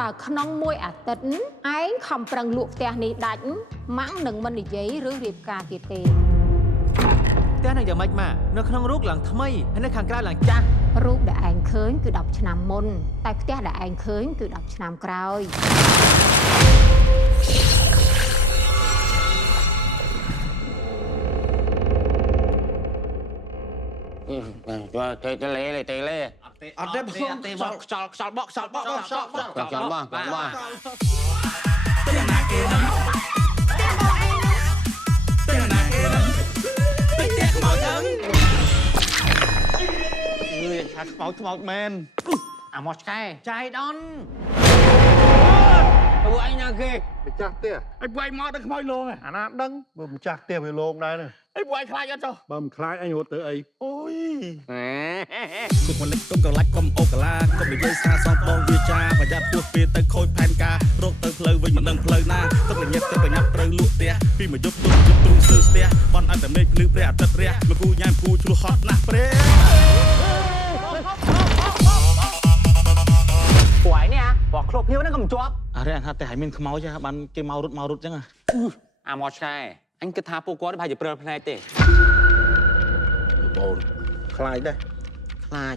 បើក្នុងមួយអាទិត្យឯងខំប្រឹងលក់ផ្ទះនេះដាច់ម៉ាំងនឹងមិននិយាយឬរៀបការទៀតទេផ្ទះនឹងយ៉ាងម៉េចម៉ាក់នៅក្នុងរូបឡើងថ្មីហើយនៅខាងក្រៅឡើងចាស់រូបដែលឯងឃើញគឺ10ឆ្នាំមុនតែផ្ទះដែលឯងឃើញគឺ10ឆ្នាំក្រោយទេអត់ទេបងទេបងខ្យល់បក់ខ្យល់បក់ថាខ្មោចមែនអាមកឆ្កែចៃដនពួកអញណាគេម្ចាស់ផ្ទះឲ្យពួកឯងមកដល់ខ្មោចលងអាណាដឹងបើម្ចាស់ផ្ទះវាលងដែរណាឲ្យពួកឯងខ្លាចអត់ចុះបើមិនខ្លាចអញរត់ទៅអីអូយគុំមិនគុំកលាច់គុំអូកាឡាគុំនិយាយសារសងបងវាចាប្រយ័ត្នពោះពេលទៅខូចផែនការរកទៅផ្លូវវិញមិនដឹងផ្លូវណាទឹកល្ញិតទឹកប្រញាប់ត្រូវលក់ផ្ទះពីមកយប់ទុំយប់ទ្រូងស្ទើស្ទះបនអត់តែមេឃភ្លឺព្រះអាទិត្យរះមកគូញ៉ាំគូឆ្លោះហត់ណាស់ព្រះពួកឯងនេះបោះឃ្លប់ភៀវហ្នឹងក៏មិនជាប់អរេថាតែឲ្យមានខ្មោចបានគេមករត់ចឹងអាមកឆ្កែអញគិតថាពួកគាត់ប្រហែលជាព្រើលភ្នែកទេបងខ្លាចដែរខ្លាច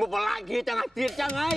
មកបន្លាចគេចឹងឲ្យទៀតចឹងហី